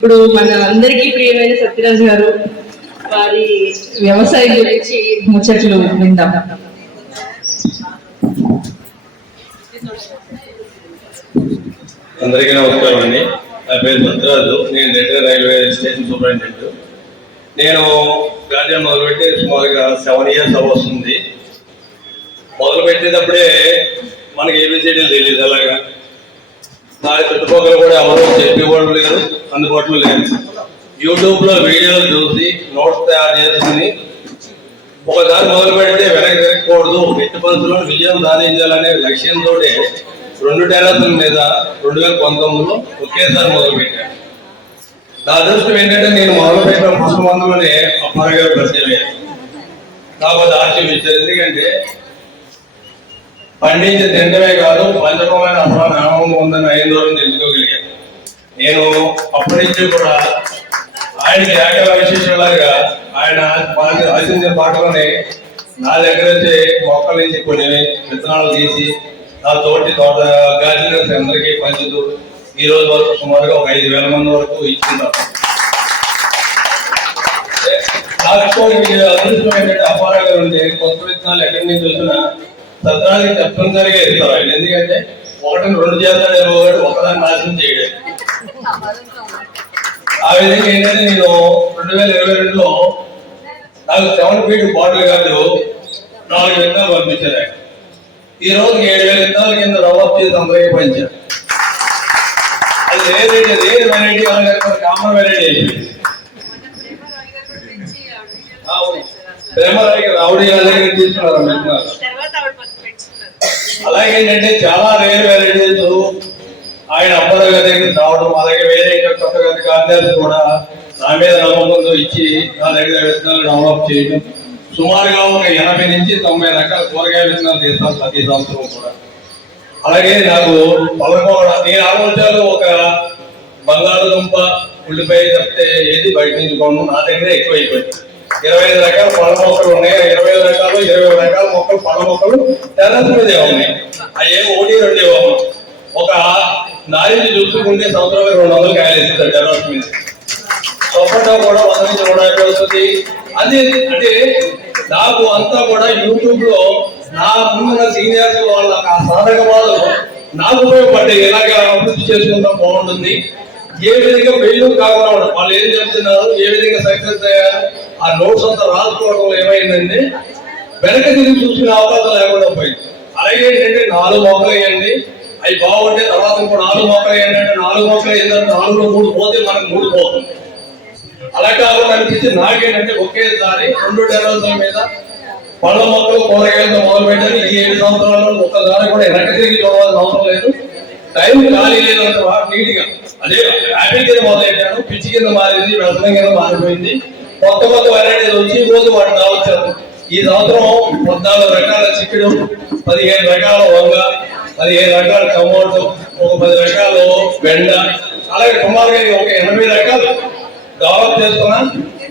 ఇప్పుడు మన అందరికీ ప్రియమైన సత్యరాజ్ గారు వారి వ్యవసాయం గురించి ముచ్చట్లు విందాం. అందరికీ నమస్కారం అండి. నా పేరు సత్యరాజు. నేను రిటైర్ రైల్వే స్టేషన్ సూపరింటెండెంట్. నేను గార్డెన్ మొదలుపెట్టి సుమారుగా 7 years వస్తుంది. మొదలు పెట్టేటప్పుడే మనకి ఏబిసిడీలు తెలియదు. అలాగా నా చుట్టుపక్కల కూడా ఎవరు చెప్పేవాళ్ళు లేరు, అందుబాటులో లేదు. యూట్యూబ్లో వీడియోలు చూసి నోట్స్ తయారు చేసుకుని ఒకసారి మొదలు పెడితే వెనక్కి తిరగకూడదు, ఎట్టి పరిస్థితుల్లో విజయం సాధించాలనే లక్ష్యంతో 2 టెర్రస్ల మీద 2019లో ఒకేసారి మొదలు పెట్టాను. నా అదృష్టం ఏంటంటే నేను మొదలు పెట్టిన పుష్పమందులోనే అప్పారావు గారు పరిచయం అయ్యారు. నాకు అది ఆశ్చర్యం ఇచ్చారు. ఎందుకంటే పండించి తింటమే కాదు, పంచకమైన ఆనందం ఉందని 5 రోజులు తెలుసుకోగలిగాను. నేను అప్పటి నుంచి కూడా ఆయనకి ఏకల విశేషంలాగా ఆయన ఆశించిన పాటలోనే నా దగ్గర వచ్చే మొక్కల నుంచి కొన్ని విత్తనాలు తీసి నా తోట గార్డెనర్స్ అందరికీ పంచుతూ ఈ రోజు వరకు సుమారుగా ఒక 5,000 మంది వరకు ఇచ్చింటారు. అదృష్టం ఏంటంటే అప్పారావు గారు ఉంటే కొత్త విత్తనాలు ఎక్కడి నుంచి వచ్చినా సత్రానికి తప్పనిసరిగా ఇస్తారు ఆయన. ఎందుకంటే 1-2 చేస్తాడు ఇవ్వగాడు, ఒకదాన్ని నాశనం చేయడం. ఆ విధంగా ఏంటంటే నేను 2022లో నాకు 7 feet బాటిల్ కాదు 4 విత్తనాలు పంపించారు ఆయన. ఈ రోజు 7,000 విత్తనాల కింద రవాబ్ చేసి అందరికీ పంచారు. అది రేర్ వెరైటీ కామన్ వెరైటీ అయిపోయింది. ప్రేమరాయి రావుడి దగ్గర తీసుకున్నారు విత్తనాలు. అలాగే ఏంటంటే చాలా రేర్ వెరైటీస్ ఆయన అప్పారావు గారి దగ్గర రావడం, అలాగే వేరే కొత్తగా గార్డెనర్స్ కూడా నా మీద నమ్మకంతో ఇచ్చి నా దగ్గర విత్తనాలు డెవలప్ చేయడం. సుమారుగా ఒక 80 నుంచి 90 రకాల కూరగాయ విత్తనాలు తీస్తాను ప్రతి సంవత్సరం కూడా. అలాగే నాకు పలకోవడం నేను ఆలోచనలు ఒక బంగాళదుంప ఉల్లిపాయ తప్పితే ఏది బయట నుంచి కొను, నా దగ్గరే ఎక్కువ అయిపోయింది. 25 రకాల పళ్ళ మొక్కలు ఉన్నాయి. 20 రకాల మొక్కలు పళ్ళ మొక్కలు టెర్రస్ మీదే ఉన్నాయి. అవి ఏమో 1-2 ఇవ్వము. ఒక నారింజ చూసుకుంటే సంవత్సరం 200 కాయలు ఇస్తుంది టెర్రస్ మీద. సపోటా కూడా 100 నుంచి 150 వస్తుంది. అది అంటే నాకు అంతా కూడా యూట్యూబ్ లో నా ముందున్న సీనియర్స్ వాళ్ళ ఆ సాధక బాధలు నాకు ఉపయోగపడ్డాయి. ఎలాగ అభివృద్ధి చేసుకుంటా బాగుంటుంది, ఏ విధంగా ఫెయిల్యూర్ కాకుండా ఉండదు, వాళ్ళు ఏం చెప్తున్నారు, ఏ విధంగా సక్సెస్ అయ్యారు, ఆ నోట్స్ అంతా రాసుకోవడం ఏమైందంటే వెనక తిరిగి చూసుకునే అవకాశం లేకుండా పోయింది. అలాగే ఏంటంటే 4 మొక్కలు వేయండి, అవి బాగుంటే తర్వాత ఇంకో 4 మొక్కలు వేయండి. 4 మొక్కలు ఏంటంటే 4లో 3 పోతే మనకు 3 పోతుంది. అలా కాకుండా అనిపించి నాకేంటంటే ఒకేసారి 2 టెర్రస్ల మీద పళ్ళ మొక్కలు కూరగాయలతో మొదలు పెట్టాను. ఈ 7 సంవత్సరాల్లో ఒక్కసారి కూడా వెనక తిరిగి చూడాల్సిన అవసరం లేదు. టైం ఖాళీ లేదంత నీట్ గా అదే యాపిల్ కింద మొదలెట్టాను, పిచ్చి కింద మారింది, వ్యవసాయం కింద మారిపోయింది. కొత్త వెరైటీలు వచ్చి రోజు వాటి రావచ్చారు. ఈ సంవత్సరం 14 రకాల చిక్కుడు, 15 రకాల వంగ, 15 రకాల టమోటో, ఒక 10 రకాల బెండ, అలాగే సుమారుగా ఒక 80 రకాలు డెవలప్ చేస్తున్నా.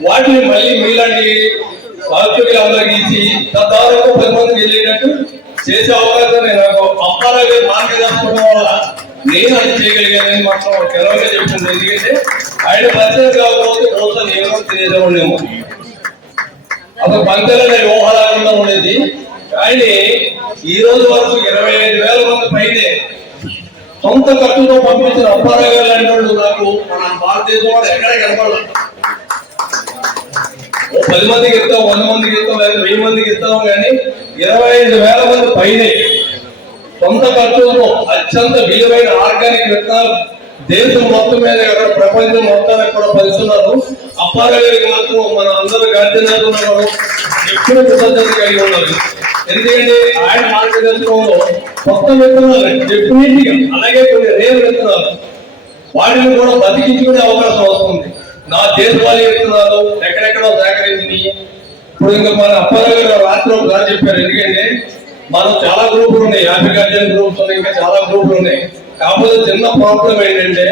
వాటిని మళ్ళీ మీలాంటి వాస్తవికులు అందరికి ఇచ్చి తద్వారా 10 మందికి వెళ్ళేటట్టు చేసే అవకాశాన్ని నాకు అప్పారావు గారు మార్గదర్శనం వల్ల నేను అది చేయగలిగానని మాత్రం తెలవగా చెప్తుంది. ఎందుకంటే ఆయన పరిచయం కాకపోతే బహుశా నేను తెలియదేమో. అసలు పంచాలనే ఊహలాగా ఉండేది. ఆయన ఈ రోజు వరకు 25,000 మంది పైనే సొంత ఖర్చుతో పంపించిన అప్పారావు గారు లాంటి వాళ్ళు నాకు మన భారతదేశంలో ఎక్కడ కనపడదు. 10 మందికి ఇస్తాం, 100 మందికి ఇస్తాం, లేదా 1000 మందికి ఇస్తాం, కానీ 25,000 మంది పైనే సొంత ఖర్చులతో అత్యంత విలువైన ఆర్గానిక్ విత్తనాలు దేశం మొత్తం మీద ప్రపంచం మొత్తానికి కూడా పంచుతున్నారు. అప్పారావు గారికి మాత్రం మన అందరూ గార్డెనర్లు ఎప్పుడు కృతజ్ఞత కలిగి ఉన్నారు. ఎందుకంటే ఆయన మార్గదర్శనంలో కొత్త విత్తనాలు డెఫినెట్ గా, అలాగే కొన్ని రేర్ విత్తనాలు వాటిని కూడా బతికించుకునే అవకాశం వస్తుంది. నా దేశవాళీ విత్తనాలు ఎక్కడెక్కడో సేకరించి ఇప్పుడు ఇంకా మన అప్పారావు గారు రాత్రి ఒకసారి చెప్పారు. ఎందుకంటే మనం చాలా గ్రూపులు ఉన్నాయి, హ్యాపీ గార్డెన్ గ్రూప్స్ ఉన్నాయి, ఇంకా చాలా గ్రూపులు ఉన్నాయి. కాకపోతే చిన్న ప్రాబ్లం ఏంటంటే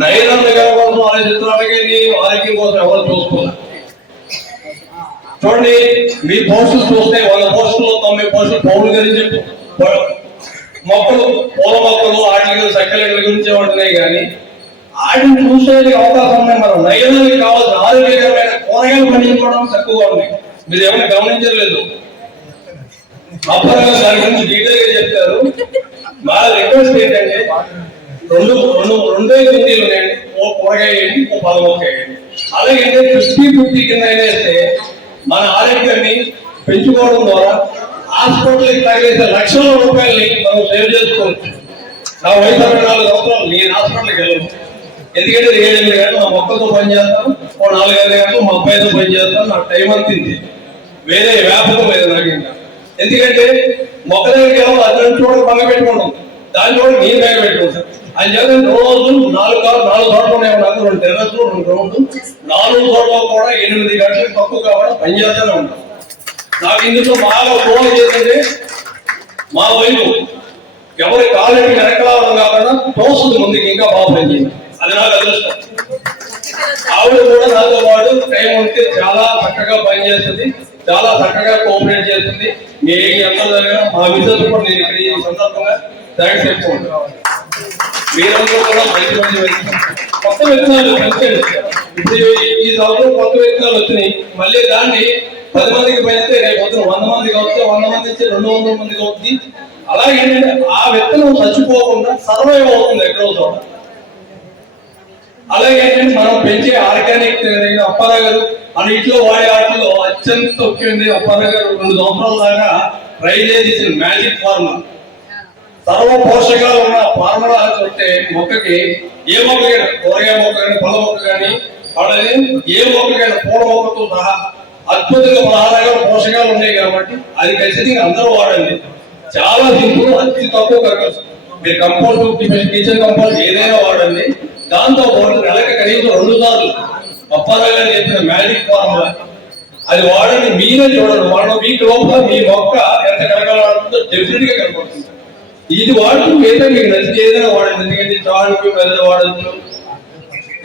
నైరాన్య కోసం ఆలోచిస్తున్నానికి ఆరోగ్యం కోసం ఎవరు చూస్తున్నారు. చూడండి, మీ పోస్టులు చూస్తే 100 పోస్టులు 90 పోస్టులు పౌరులు గురించి మొక్కలు, పూల మొక్కలు, ఆటల సక్కల గురించి ఉంటున్నాయి. కానీ వాటిని చూసేందుకు అవకాశం ఉన్నాయి. మనం నయనానికి కావాల్సిన ఆరోగ్యకరమైన కూరగాయలు పండించుకోవడం తక్కువగా ఉన్నాయి. మీరు ఏమైనా గమనించలేదు. అప్పటిగా దాని గురించి డీటెయిల్ గా చెప్తారు. మా రిక్వెస్ట్ ఏంటంటే రెండే కుండీలు ఉన్నాయండి. ఓ కూరగాయ వేయండి, ఓ పొలం వేయండి. అలాగే 50-50 కింద వేస్తే మన ఆరోగ్యాన్ని పెంచుకోవడం ద్వారా హాస్పిటల్కి తగిలేసే లక్షల రూపాయలని మనం సేవ్ చేసుకోవచ్చు. నా వయసు 64 సంవత్సరాలు, నేను హాస్పిటల్కి వెళ్ళను. ఎందుకంటే 7-8 గంటలు నా మొక్కతో పనిచేస్తాను, ఓ 4-5 గంటలు మా అబ్బాయితో పనిచేస్తాను. నాకు టైం అంతింది, వేరే వ్యాపకం లేదు నాకు ఇంకా. ఎందుకంటే మొక్క దగ్గరికి వెళ్ళాలి, అతని చూడ బంగ పెట్టుకుంటాం, దాని చూడ నేను బెంగ పెట్టుకుంటాను. అని చెప్పి రోజు 4 తోటలు ఉన్నాయి నాకు, 2 టెర్రస్లు 2 గ్రౌండ్లు, 4 తోటలో కూడా 8 గంటలకు తక్కువ కాబట్టి పనిచేస్తూనే ఉంటాం. నాకు ఇందులో బాగా ఫోన్ చేసింది మా వైపు ఎవరి కాలేజీ వెనకలావడం కాకుండా తోస్తుంది ముందుకి, ఇంకా బాగా పనిచేయండి. అది నాకు అదృష్టం. ఆవిడ కూడా నాతో పాటు టైం ఉంటే చాలా చక్కగా పనిచేస్తుంది, చాలా చక్కగా కోఆపరేట్ చేస్తుంది. మీ అందరి దగ్గర మా విజయ్ కూడా నేను ఇక్కడ ఈ సందర్భంగా థ్యాంక్స్ చెప్పుకుంటాను. మీరందరూ కూడా మంచి కొత్త విత్తనాలు పెంచండి. ఇప్పుడు ఈ సంవత్సరం కొత్త విత్తనాలు వచ్చినాయి, మళ్ళీ దాన్ని 10 మందికి పెంచితే రేపు పొద్దున 100 మందికి వస్తే 100 మంది ఇచ్చి 200 మందికి అవుతుంది. అలాగే ఏంటంటే ఆ విత్తనం చచ్చిపోకుండా సర్వైవ్ అవుతుంది ఎక్కడో చోట. అలాగే ఏంటంటే మనం పెంచే ఆర్గానిక్ అప్పారావు గారు మన ఇంట్లో వాడే వాటిలో అత్యంత ముఖ్యమైనది. అప్పారావు గారు 2 సంవత్సరాల దాకా ట్రై చేసిన మ్యాజిక్ ఫార్ములా, సర్వ పోషకాలు ఉన్న ఫార్ములా చూస్తే మొక్కకి ఏ మొక్కకైనా, కూరగాయ మొక్క కానీ, పొల మొక్క కానీ, అలాగే ఏ మొక్కకైనా పూల మొక్కతో సహా అద్భుతంగా 16 పోషకాలు ఉన్నాయి కాబట్టి అది ఖచ్చితంగా అందరూ వాడండి. చాలా సింపుల్, అతి తక్కువ ఖర్చు. మీరు కంపోస్ట్, కిచెన్ కంపోస్ట్ ఏదైనా వాడండి. దాంతో పాటు నెలకి కనీసం 2 సార్లు అప్పారావు గారు చెప్పిన మ్యాజిక్ ఫార్ములా అది వాడండి. మీరే చూడండి, 1 వీక్ లోపల మీ మొక్క ఎంత కలగలాడుతుందో డెఫినెట్ గా కనపడుతుంది. ఇది వాడుతూ ఏదో మీకు నచ్చి ఏదైనా వాడండి. ఎందుకంటే చాలుకి పెద్ద వాడచ్చు,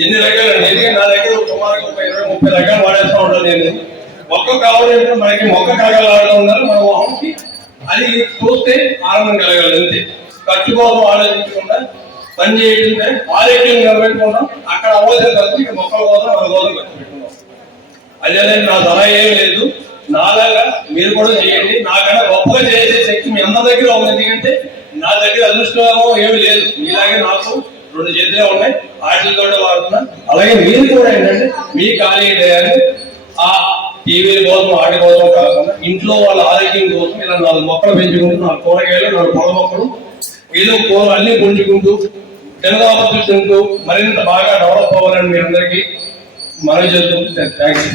ఎన్ని రకాలు. ఎందుకంటే నా దగ్గర సుమారుగా 20-30 రకాలు వాడేస్తూ ఉంటాను నేను. మొక్క కావాలంటే మనకి మొక్క కలగలాడుతూ ఉండాలి, మనం ఆమెకి అది చూస్తే ఆనందం కలగాలి. అంతే, ఖర్చు కోసం ఆలోచించకుండా పని చేయకుండా ఆరోగ్యం నిలబెట్టుకుంటాం. అక్కడ అవ్వాల్సిన ఖర్చు ఇక్కడ మొక్కల కోసం మన కోసం ఖర్చు పెట్టుకుంటాం. అదే నా సలహా ఏం లేదు, నాలాగా మీరు కూడా చేయండి. నాకన్నా గొప్పగా చేసే శక్తి మీ అందరి దగ్గర ఉంది. ఎందుకంటే నా దగ్గర అదృష్టమో ఏమి లేదు, మీలాగే నాకు 2 చేతులే ఉన్నాయి, వాటితో వాడుతున్నా. అలాగే మీరు కూడా ఏంటంటే మీ ఖాళీ టయాన్ని ఆ టీవీల కోసం వాటి కోసం కాకుండా ఇంట్లో వాళ్ళ ఆరోగ్యం కోసం ఇలా 4 మొక్కలు పెంచుకుంటూ, 4 కూరగాయలు, 4 పొల మొక్కలు, ఏదో కూరలు అన్ని పుంజుకుంటూ జనదాపత్రుకుంటూ మరింత బాగా డెవలప్ అవ్వాలని మీ అందరికీ మనవి చేస్తుంది. థ్యాంక్స్.